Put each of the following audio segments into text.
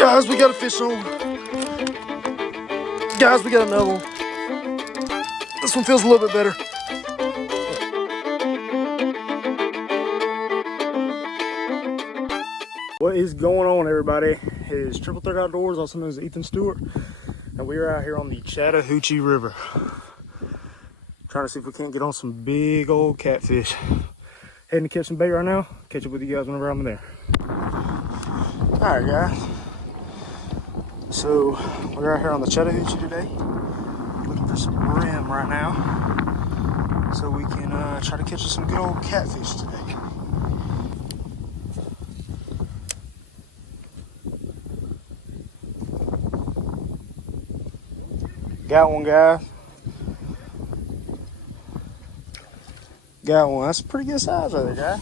Guys, we got a fish on. Guys, we got another one. This one feels a little bit better. What is going on, everybody? It is Triple Threat Outdoors, also known as Ethan Stewart, and we are out here on the Chattahoochee River, trying to see if we can't get on some big old catfish. Heading to catch some bait right now. Catch up with you guys whenever I'm there. All right, guys. So we're out here on the Chattahoochee today, looking for some brim right now, so we can try to catch us some good old catfish today. Got one, guys. Got one. That's a pretty good size right there, guy.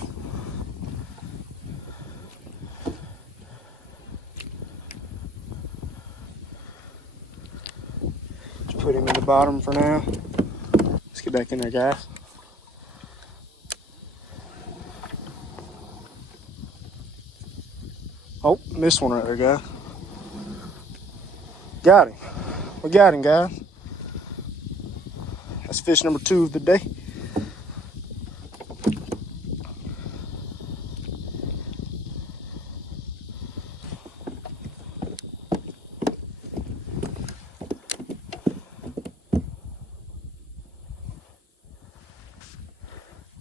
Just put him in the bottom for now. Let's get back in there, guys. Oh, missed one right there, guy. Got him. We got him, guys. That's fish number 2 of the day.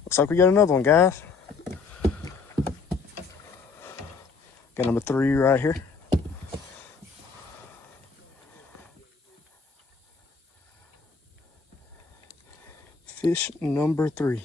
Looks like we got another one, guys. Got number 3 right here. Fish number 3.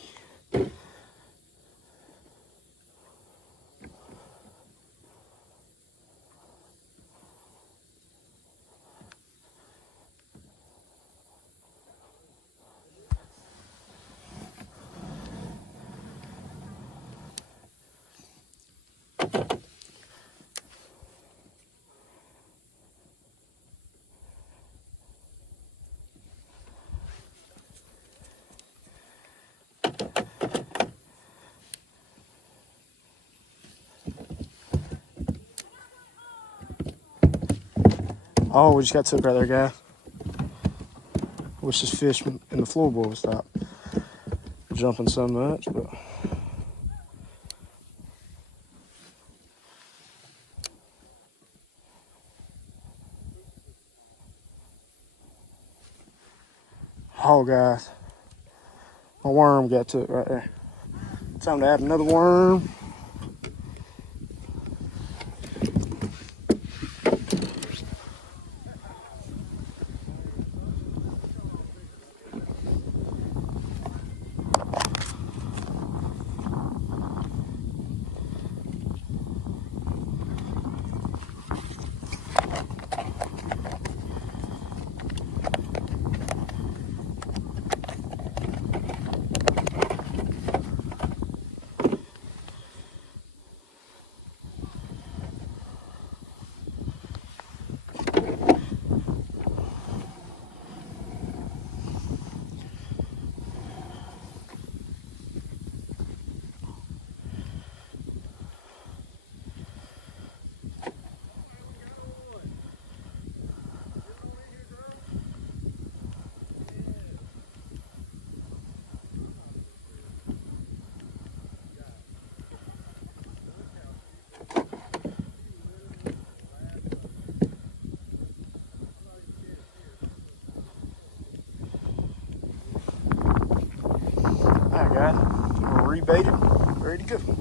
Oh, we just got took right there, guys. Wish this fish in the floorboard would stop jumping so much, but oh, guys, my worm got took right there. Time to add another worm. Alright, guys, we're rebaited, ready to go.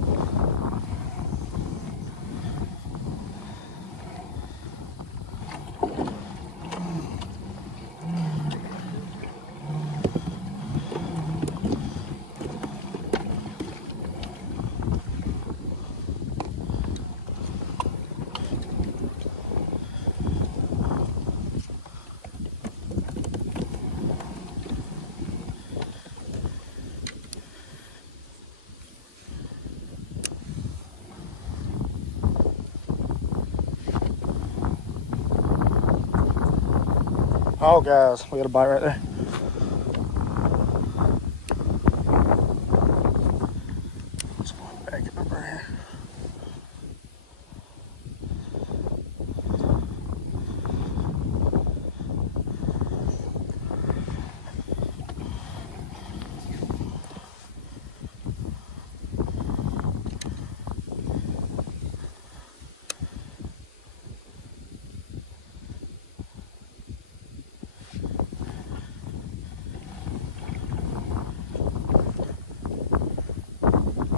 Oh, guys, we got a bite right there. Let's go back up right here.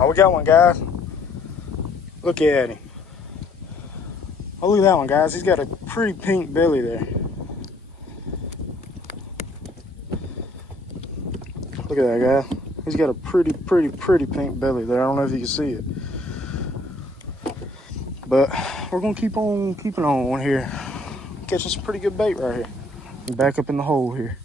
Oh, we got one, guys. Look at him. Oh, look at that one, guys. He's got a pretty pink belly there. Look at that guy. He's got a pretty pink belly there. I don't know if you can see it. But we're gonna keep on keeping on here. Catching some pretty good bait right here. Back up in the hole here.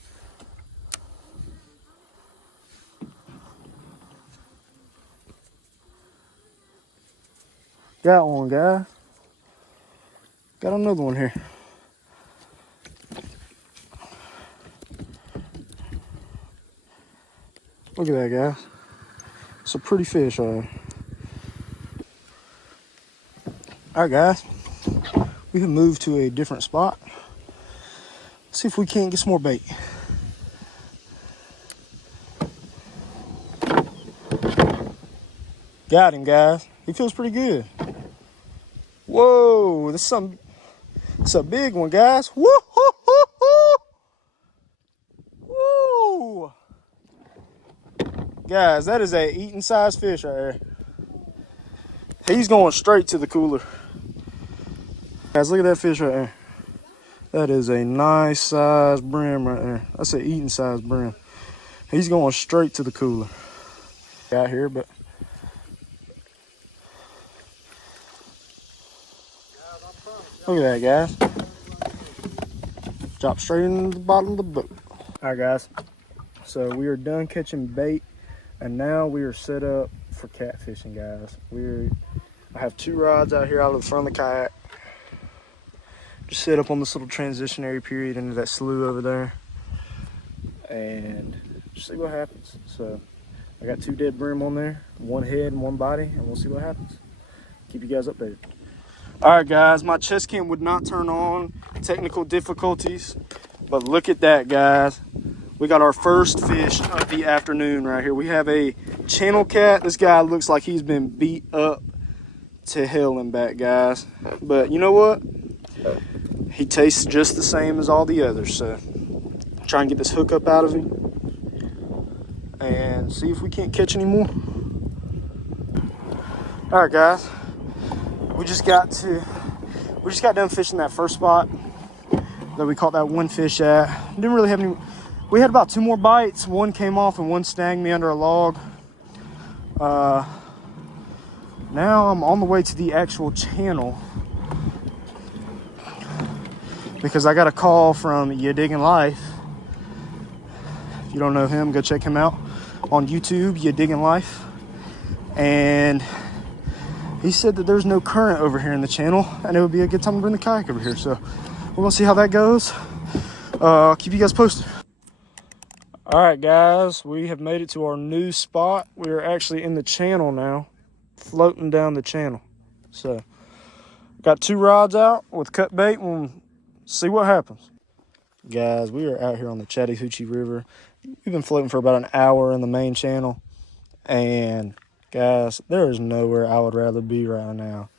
Got one, guys. Got another one here. Look at that, guys. It's a pretty fish, All right, guys. We have moved to a different spot. Let's see if we can't get some more bait. Got him, guys. He feels pretty good. Whoa, this is something. It's a big one, guys. Woo, hoo, hoo, hoo. Woo. Guys, that is a eating size fish right there. He's going straight to the cooler. Guys, look at that fish right there. That is a nice size brim right there. That's an eating size brim. He's going straight to the cooler. Out here, but look at that, guys. Drop straight into the bottom of the boat. All right, guys. So we are done catching bait, and now we are set up for catfishing, guys. I have 2 rods out here out of the front of the kayak. Just set up on this little transitionary period into that slough over there, and just see what happens. So I got 2 dead brim on there, 1 head and 1 body, and we'll see what happens. Keep you guys updated. All right, guys, my chest cam would not turn on. Technical difficulties, but look at that, guys. We got our first fish of the afternoon right here. We have a channel cat. This guy looks like he's been beat up to hell and back, guys. But you know what? He tastes just the same as all the others. So try and get this hook up out of him and see if we can't catch any more. All right, guys. We just got done fishing that first spot that we caught that 1 fish at. Didn't really have any. We had about 2 more bites. 1 came off and 1 snagged me under a log. Now I'm on the way to the actual channel because I got a call from Ya Diggin' Life. If you don't know him, go check him out on YouTube, Ya Diggin' Life. And he said that there's no current over here in the channel and it would be a good time to bring the kayak over here. So we're gonna see how that goes. I'll keep you guys posted. All right, guys, we have made it to our new spot. We are actually in the channel now, floating down the channel. So got 2 rods out with cut bait. We'll see what happens. Guys, we are out here on the Chattahoochee River. We've been floating for about an hour in the main channel. And guys, there is nowhere I would rather be right now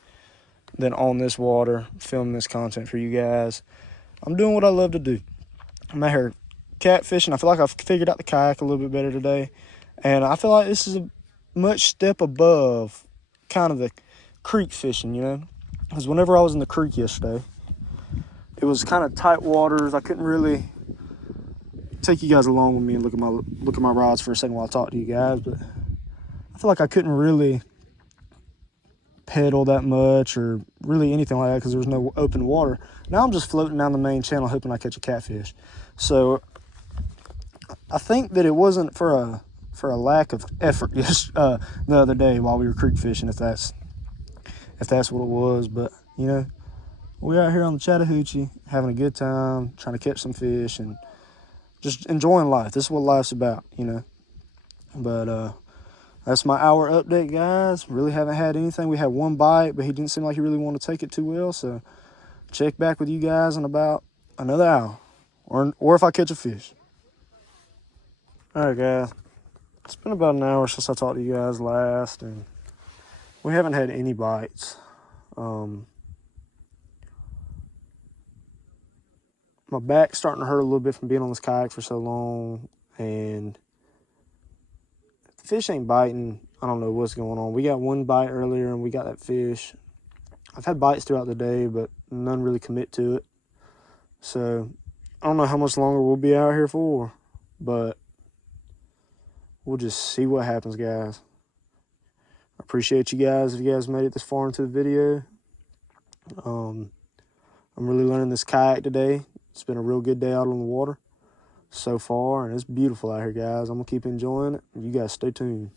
than on this water, filming this content for you guys. I'm doing what I love to do. I'm out here catfishing. I feel like I've figured out the kayak a little bit better today. And I feel like this is a much step above kind of the creek fishing, you know? Because whenever I was in the creek yesterday, it was kind of tight waters. I couldn't really take you guys along with me and look at my rods for a second while I talk to you guys, but I feel like I couldn't really pedal that much or really anything like that because there was no open water. Now I'm just floating down the main channel hoping I catch a catfish. So I think that it wasn't for a lack of effort the other day while we were creek fishing, if that's what it was. But you know, we're out here on the Chattahoochee having a good time, trying to catch some fish and just enjoying life. This is what life's about, you know. But that's my hour update, guys. Really haven't had anything. We had 1 bite, but he didn't seem like he really wanted to take it too well. So check back with you guys in about another hour, or if I catch a fish. All right, guys. It's been about an hour since I talked to you guys last, and we haven't had any bites. My back's starting to hurt a little bit from being on this kayak for so long, and if the fish ain't biting, I don't know what's going on. We got one bite earlier and we got that fish. I've had bites throughout the day, but none really commit to it. So I don't know how much longer we'll be out here for, but we'll just see what happens, guys. I appreciate you guys if you guys made it this far into the video. I'm really learning this kayak today. It's been a real good day out on the water so far, and it's beautiful out here, guys. I'm gonna keep enjoying it. You guys stay tuned.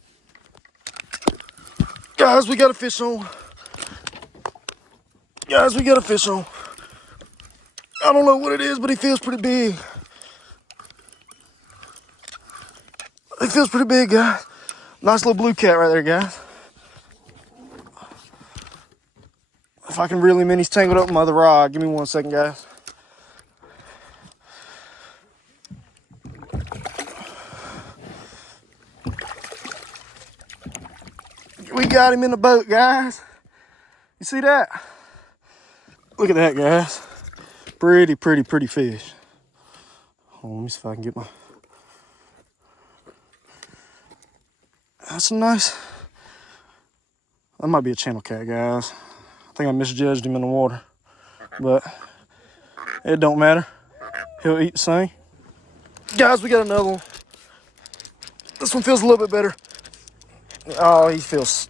Guys, we got a fish on. Guys, we got a fish on. I don't know what it is, but he feels pretty big. He feels pretty big, guys. Nice little blue cat right there, guys. If I can reel him in, he's tangled up with my other rod. Give me 1 second, guys. We got him in the boat, guys. You see that? Look at that, guys. Pretty fish. Hold on, let me see if I can get my... That's a nice... That might be a channel cat, guys. I think I misjudged him in the water. But it don't matter. He'll eat the same. Guys, we got another one. This one feels a little bit better. Oh, he feels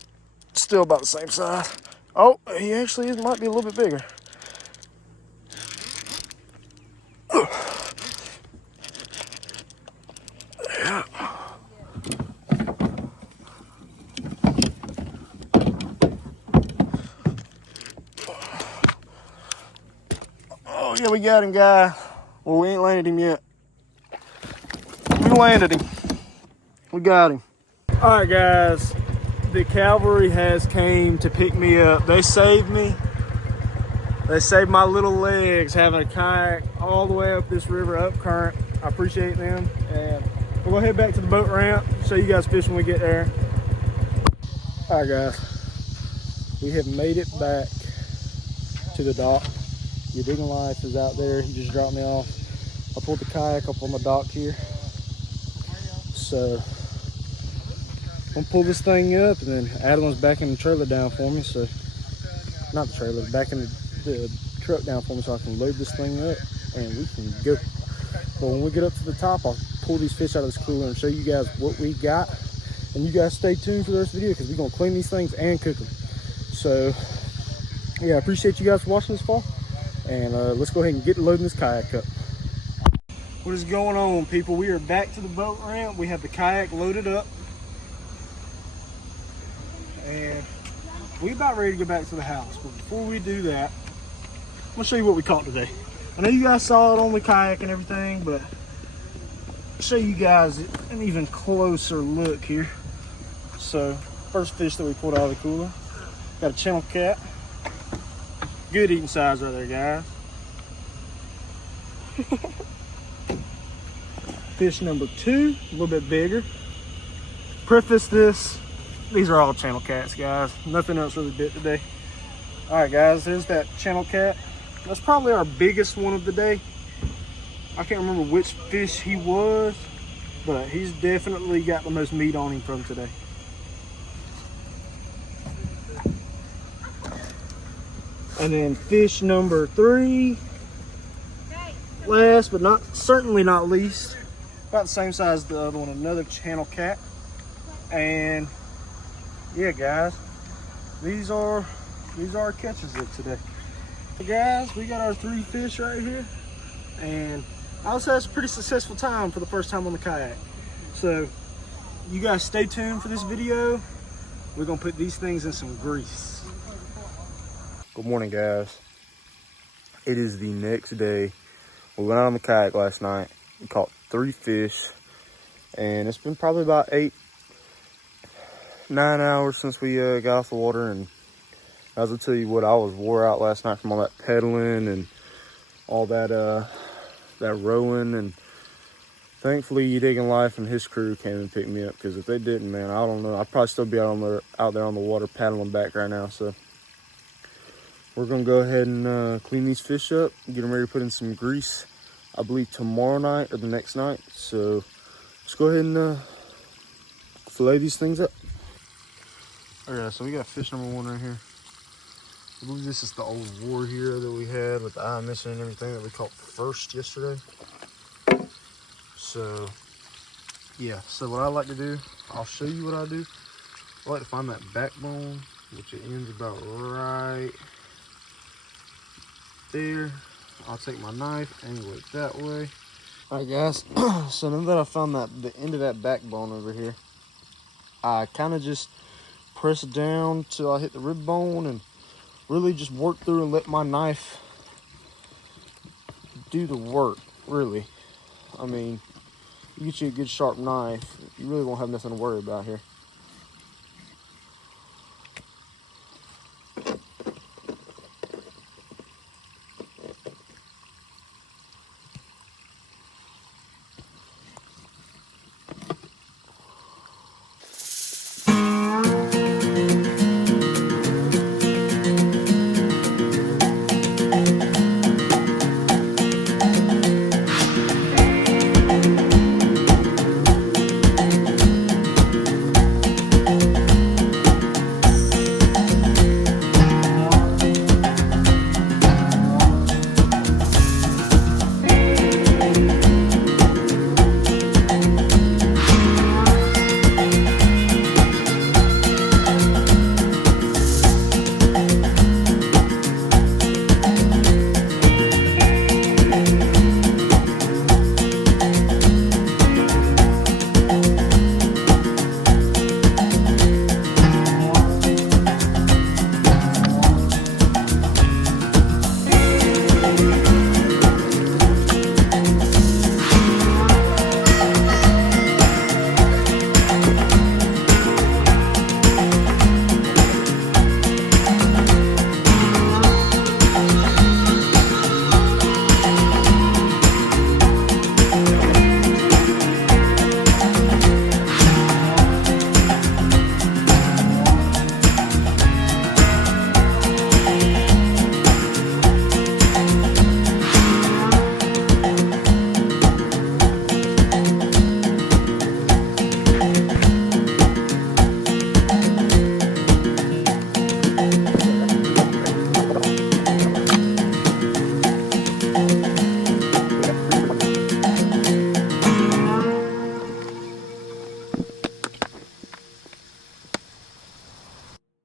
still about the same size. Oh, he actually might be a little bit bigger. Yeah. Oh, yeah, we got him, guys. Well, we ain't landed him yet. We landed him. We got him. All right, guys. The cavalry has came to pick me up. They saved me. They saved my little legs having a kayak all the way up this river, up current. I appreciate them. And we'll go head back to the boat ramp, show you guys fish when we get there. All right, guys. We have made it back to the dock. Your digging life is out there. He just dropped me off. I pulled the kayak up on the dock here. So I'm gonna pull this thing up, and then Adam's backing the trailer down for me. So, not the trailer, backing the truck down for me so I can load this thing up and we can go. But when we get up to the top, I'll pull these fish out of this cooler and show you guys what we got. And you guys stay tuned for the rest of the video because we're gonna clean these things and cook them. So, yeah, I appreciate you guys for watching this far. And let's go ahead and get loading this kayak up. What is going on, people? We are back to the boat ramp. We have the kayak loaded up. And we're about ready to go back to the house. But before we do that, I'm gonna show you what we caught today. I know you guys saw it on the kayak and everything, but I'll show you guys an even closer look here. So, first fish that we pulled out of the cooler, got a channel cat. Good eating size right there, guys. Fish number 2, a little bit bigger. Preface this, these are all channel cats, guys. Nothing else really bit today. All right, guys, there's that channel cat. That's probably our biggest one of the day. I can't remember which fish he was, but he's definitely got the most meat on him from today. And then fish number 3, last but certainly not least, about the same size as the other one, another channel cat. And yeah, guys, these are our catches of today. Hey guys, we got our 3 fish right here, and I would say it's a pretty successful time for the first time on the kayak. So you guys stay tuned for this video. We're gonna put these things in some grease. Good morning, guys. It is the next day. We went out on the kayak last night. We caught 3 fish, and it's been probably about 8-9 hours since we got off the water. And as I tell you what, I was wore out last night from all that pedaling and all that that rowing. And thankfully, You Digging Life and his crew came and picked me up, because if they didn't, man, I don't know. I'd probably still be out there on the water paddling back right now. So we're gonna go ahead and clean these fish up, get them ready to put in some grease, I believe tomorrow night or the next night. So let's go ahead and fillet these things up. Okay, so we got fish number one right here. I believe this is the old war hero that we had with the eye missing and everything that we caught first yesterday. So, yeah. So what I like to do, I'll show you what I do. I like to find that backbone, which it ends about right there. I'll take my knife, angle it that way. All right, guys. So now that I found the end of that backbone over here, I kind of just press down till I hit the rib bone and really just work through and let my knife do the work, really. I mean, you get you a good sharp knife, you really won't have nothing to worry about here.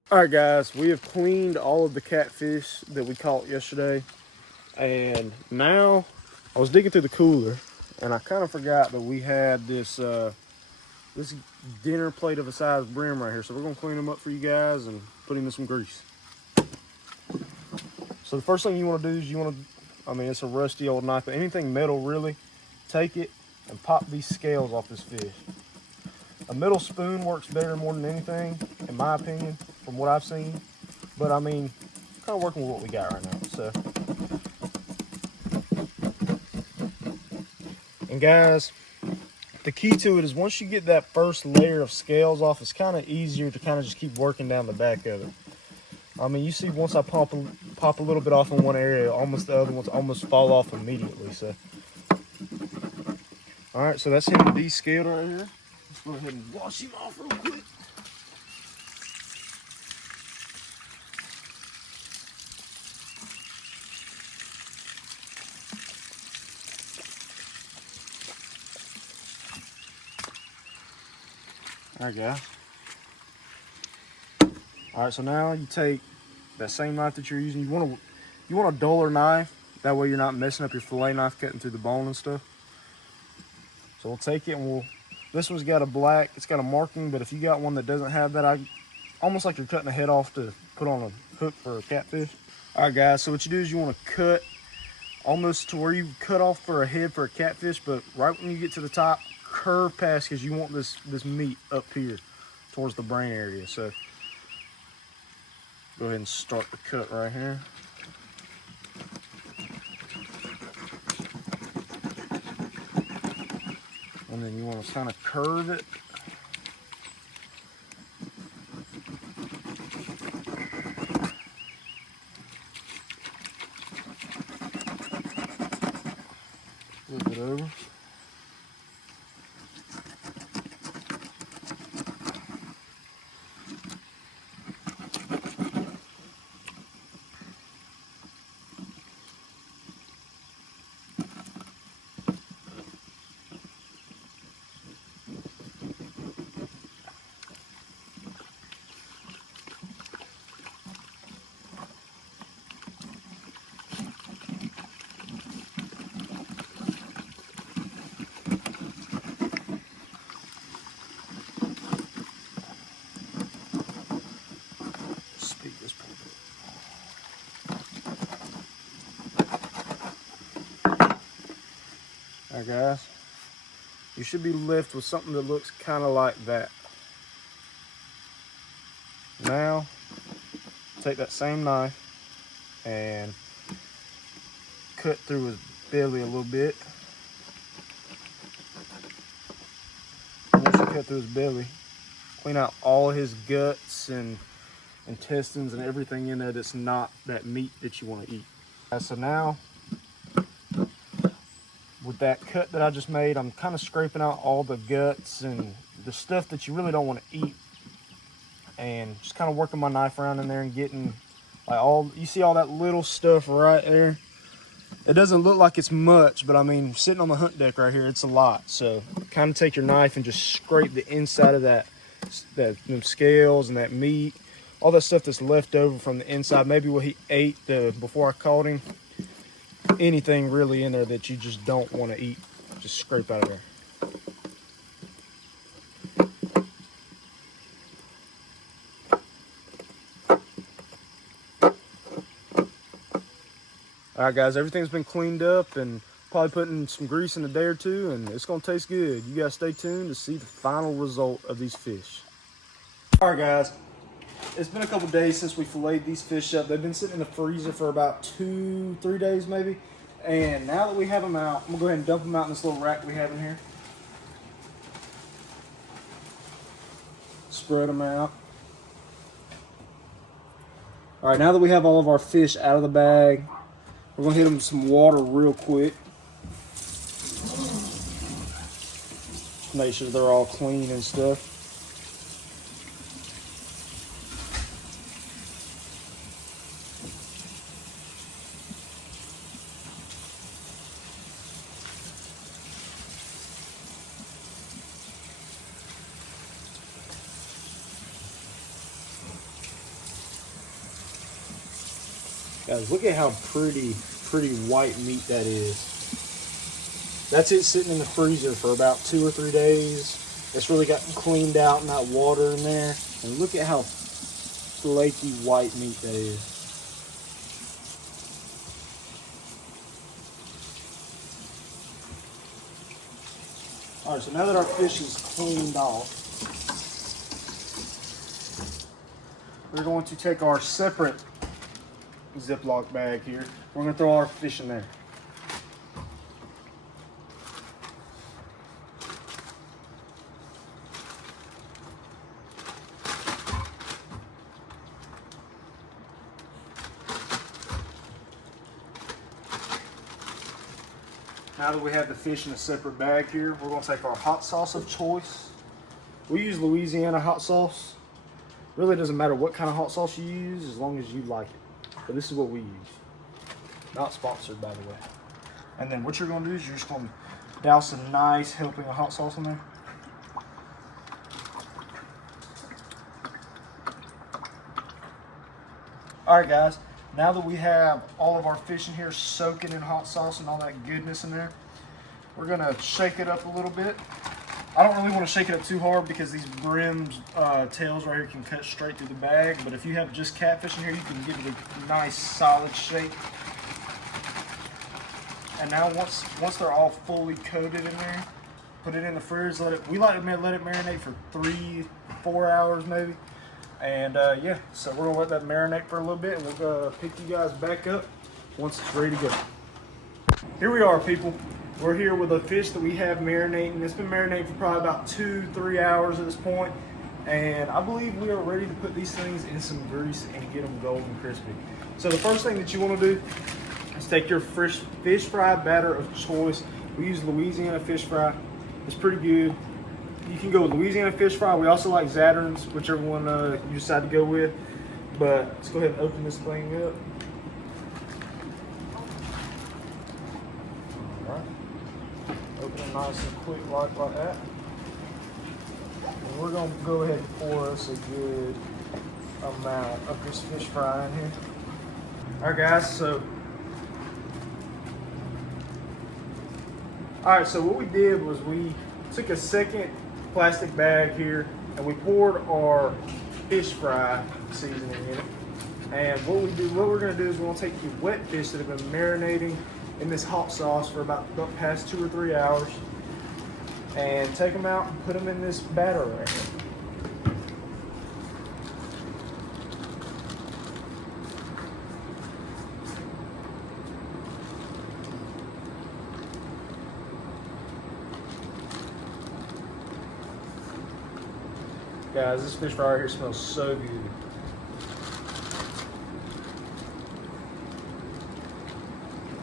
All right, guys, we have cleaned all of the catfish that we caught yesterday. And now I was digging through the cooler and I kind of forgot that we had this this dinner plate of a size brim right here. So we're gonna clean them up for you guys and put them in some grease. So the first thing you want to do is I mean, it's a rusty old knife, but anything metal really, take it and pop these scales off this fish. A metal spoon works better more than anything, in my opinion, from what I've seen. But I mean, kind of working with what we got right now. So, and guys, the key to it is once you get that first layer of scales off, it's kind of easier to kind of just keep working down the back of it. I mean, you see, once I pop a little bit off in one area, almost the other ones almost fall off immediately. So, all right, so that's him descaled right here. Let's go ahead and wash him off real quick. All right, guys. All right, so now you take that same knife that you're using. You want a duller knife. That way you're not messing up your fillet knife cutting through the bone and stuff. So we'll take it and this one's got a black, it's got a marking, but if you got one that doesn't have that, almost like you're cutting a head off to put on a hook for a catfish. All right, guys, so what you do is you want to cut almost to where you cut off for a head for a catfish, but right when you get to the top, curve past, because you want this meat up here towards the brain area. So go ahead and start the cut right here. And then you want to kind of curve it. Flip it over. All right, guys, you should be left with something that looks kind of like that. Now, take that same knife and cut through his belly a little bit. Once you cut through his belly, clean out all his guts and intestines and everything in there that's not that meat that you want to eat. So now, with that cut that I just made, I'm kind of scraping out all the guts and the stuff that you really don't want to eat, and just kind of working my knife around in there and getting like all, you see all that little stuff right there? It doesn't look like it's much, but I mean, sitting on the hunt deck right here, it's a lot. So kind of take your knife and just scrape the inside of them scales and that meat, all that stuff that's left over from the inside, maybe what he ate before I caught him. Anything really in there that you just don't want to eat, just scrape out of there. All right, guys, everything's been cleaned up and probably putting some grease in a day or two, and it's gonna taste good. You guys stay tuned to see the final result of these fish. All right, guys, it's been a couple days since we filleted these fish up. They've been sitting in the freezer for about 2-3 days maybe. And now that we have them out, I'm gonna go ahead and dump them out in this little rack we have in here. Spread them out. All right, now that we have all of our fish out of the bag, we're gonna hit them with some water real quick. Make sure they're all clean and stuff. Guys, look at how pretty white meat that is. That's it sitting in the freezer for about 2 or 3 days. It's really gotten cleaned out and that water in there. And look at how flaky white meat that is. All right, so now that our fish is cleaned off, we're going to take our separate Ziploc bag here. We're going to throw our fish in there. Now that we have the fish in a separate bag here, we're going to take our hot sauce of choice. We use Louisiana hot sauce. Really doesn't matter what kind of hot sauce you use as long as you like it. But this is what we use. Not sponsored, by the way. And then what you're going to do is you're just going to douse a nice helping of hot sauce in there. All right, guys. Now that we have all of our fish in here soaking in hot sauce and all that goodness in there, we're going to shake it up a little bit. I don't really want to shake it up too hard because these brims, tails right here can cut straight through the bag. But if you have just catfish in here, you can give it a nice solid shake. And now once they're all fully coated in there, put it in the fridge. We like to let it marinate for 3-4 hours maybe. And yeah, so we're gonna let that marinate for a little bit, and we'll pick you guys back up once it's ready to go. Here we are, people. We're here with a fish that we have marinating. It's been marinating for probably about 2-3 hours at this point, and I believe we are ready to put these things in some grease and get them golden crispy. So the first thing that you want to do is take your fresh fish fry batter of choice. We use Louisiana fish fry. It's pretty good. You can go with Louisiana fish fry. We also like Zatarain's, whichever one you decide to go with. But let's go ahead and open this thing up. Open it nice and quick like that. And we're going to go ahead and pour us a good amount of this fish fry in here. Alright guys, so what we did was we took a second plastic bag here and we poured our fish fry seasoning in it. And what we're going to do is we're going to take the wet fish that have been marinating in this hot sauce for about past 2 or 3 hours, and take them out and put them in this batter right here. Guys, this fish right here smells so good.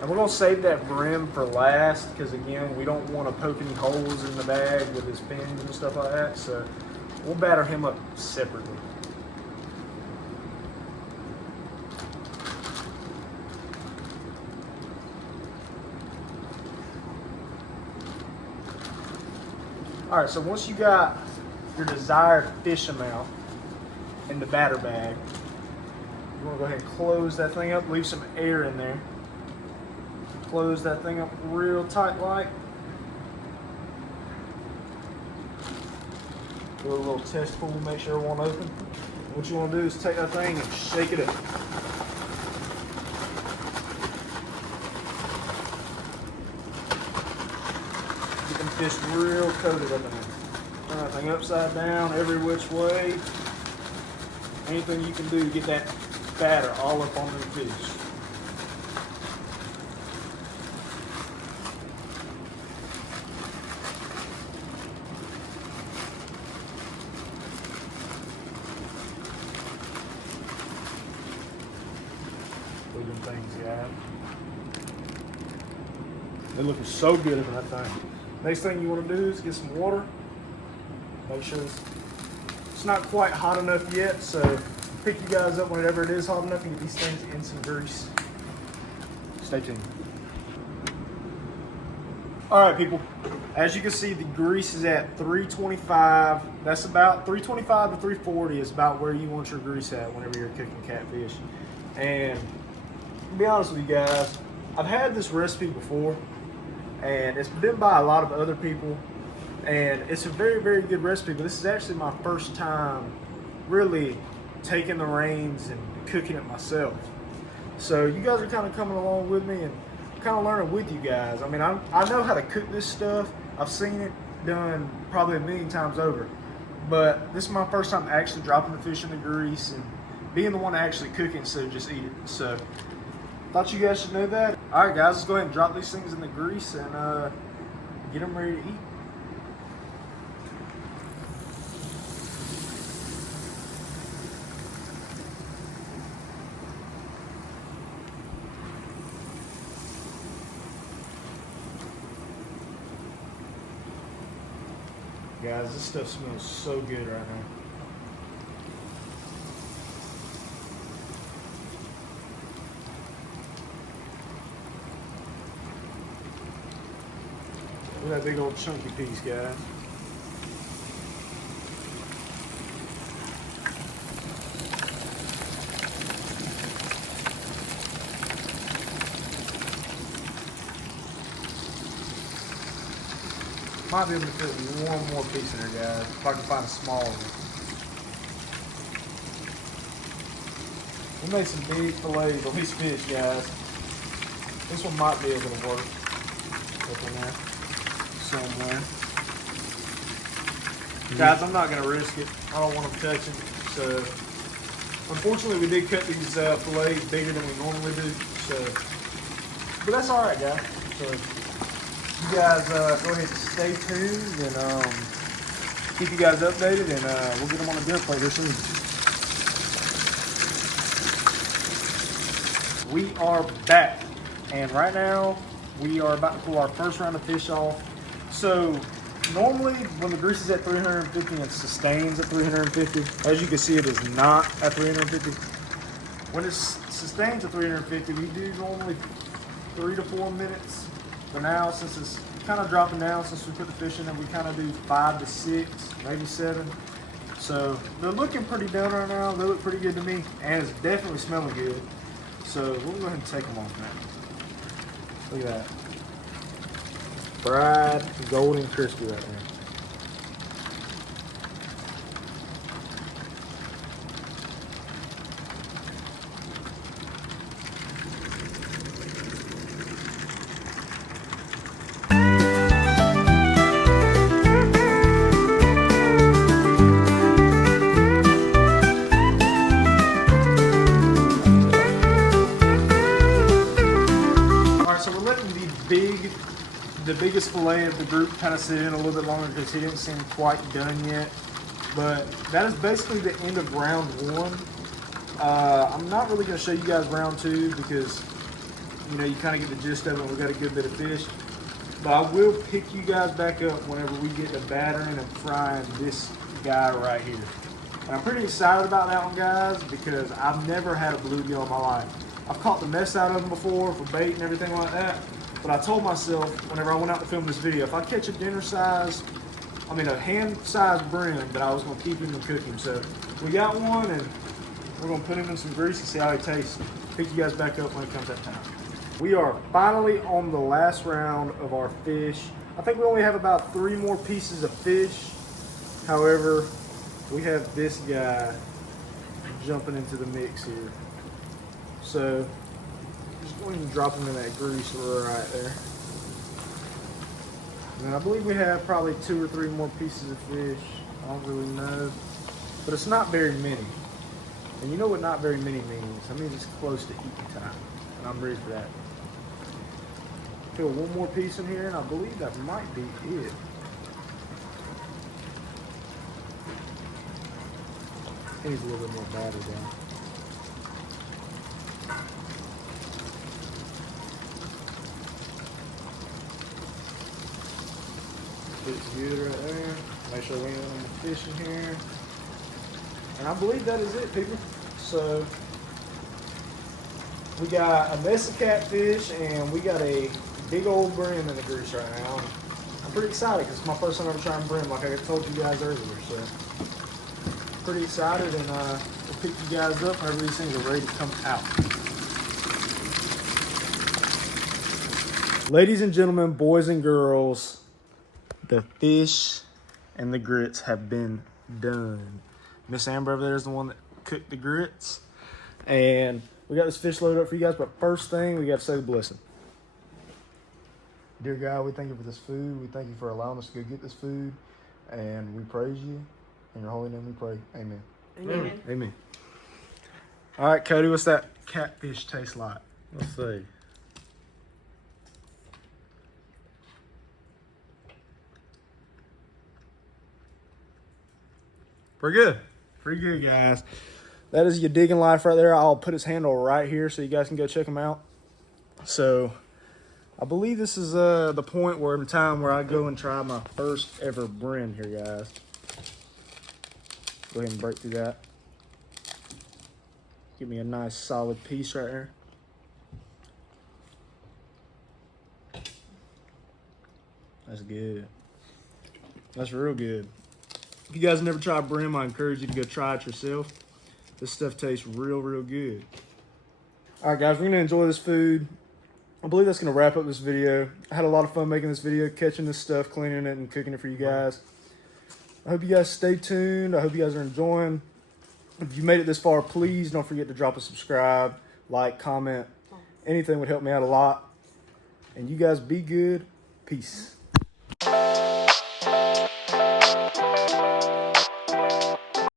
And we're gonna save that brim for last because again, we don't want to poke any holes in the bag with his fins and stuff like that. So we'll batter him up separately. All right, so once you got your desired fish amount in the batter bag, you want to go ahead and close that thing up, leave some air in there. Close that thing up real tight like. Do a little test pull, make sure it won't open. What you want to do is take that thing and shake it up. Get them fish real coated up in there. Turn that thing upside down, every which way. Anything you can do to get that batter all up on the fish. Look at them things, guys. They're looking so good in that thing. Next thing you want to do is get some water. Make sure it's not quite hot enough yet, so pick you guys up whenever it is hot enough and get these things in some grease. Stay tuned. All right, people. As you can see, the grease is at 325. That's about 325 to 340 is about where you want your grease at whenever you're cooking catfish. And to be honest with you guys, I've had this recipe before, and it's been by a lot of other people. And it's a very, very good recipe, but this is actually my first time really taking the reins and cooking it myself. So you guys are kind of coming along with me and kind of learning with you guys. I mean, I know how to cook this stuff. I've seen it done probably a million times over. But this is my first time actually dropping the fish in the grease and being the one to actually cook it instead of just eat it. So thought you guys should know that. All right, guys, let's go ahead and drop these things in the grease and get them ready to eat. Guys, this stuff smells so good right now. Look at that big old chunky piece, guys. Might be able to fit one more piece in there, guys, if I can find a smaller one. We made some big fillets on these fish, guys. This one might be able to work up in there somewhere. Guys, I'm not going to risk it. I don't want them touching. So, unfortunately, we did cut these fillets bigger than we normally do. So, but that's all right, guys. So, you guys go ahead and stay tuned and keep you guys updated, and we'll get them on a dinner plate here soon. We are back, and right now we are about to pull our first round of fish off. So normally when the grease is at 350 and sustains at 350, as you can see, it is not at 350. When it sustains at 350, we do normally 3 to 4 minutes. For now, since it's kind of dropping down since we put the fish in, and we kind of do 5 to 6, maybe 7. So they're looking pretty done right now. They look pretty good to me, and it's definitely smelling good. So we'll go ahead and take them off now. Look at that. Fried, golden, crispy right there. the biggest fillet of the group kind of sit in a little bit longer because he didn't seem quite done yet. But that is basically the end of round one. I'm not really going to show you guys round two because, you know, you kind of get the gist of it. We got a good bit of fish. But I will pick you guys back up whenever we get to battering and frying this guy right here. And I'm pretty excited about that one, guys, because I've never had a bluegill in my life. I've caught the mess out of them before for bait and everything like that. But I told myself whenever I went out to film this video, if I catch a a hand-sized brim, that I was going to keep him and cook him. So we got one, and we're going to put him in some grease and see how he tastes. Pick you guys back up when it comes that time. We are finally on the last round of our fish. I think we only have about 3 more pieces of fish. However, we have this guy jumping into the mix here. So, just go ahead and drop him in that grease right there. And I believe we have probably 2 or 3 more pieces of fish. I don't really know. But it's not very many. And you know what not very many means. That means it's close to eating time. And I'm ready for that. Feel one more piece in here, and I believe that might be it. It needs a little bit more batter down. It's good right there. Make sure we ain't on the fish in here. And I believe that is it, people. So we got a mess of catfish, and we got a big old brim in the grease right now. I'm pretty excited because it's my first time ever trying brim, like I told you guys earlier. So pretty excited, and we'll pick you guys up whenever these things are ready to come out. Ladies and gentlemen, boys and girls, the fish and the grits have been done. Miss Amber over there is the one that cooked the grits, and we got this fish loaded up for you guys. But first thing, we got to say the blessing. Dear God, we thank you for this food. We thank you for allowing us to go get this food. And we praise you. In your holy name we pray. Amen. Amen. Amen. All right, Cody, what's that catfish taste like? Let's see. Pretty good. Pretty good, guys. That is your digging life right there. I'll put his handle right here so you guys can go check him out. So I believe this is the point where in time where I go and try my first ever brim here, guys. Go ahead and break through that. Give me a nice solid piece right here. That's good. That's real good. If you guys never tried brim, I encourage you to go try it yourself. This stuff tastes real, real good. All right, guys, we're gonna enjoy this food. I believe that's gonna wrap up this video. I had a lot of fun making this video, catching this stuff, cleaning it, and cooking it for you guys. I hope you guys stay tuned. I hope you guys are enjoying. If you made it this far, please don't forget to drop a subscribe, like, comment. Anything would help me out a lot. And you guys be good. Peace.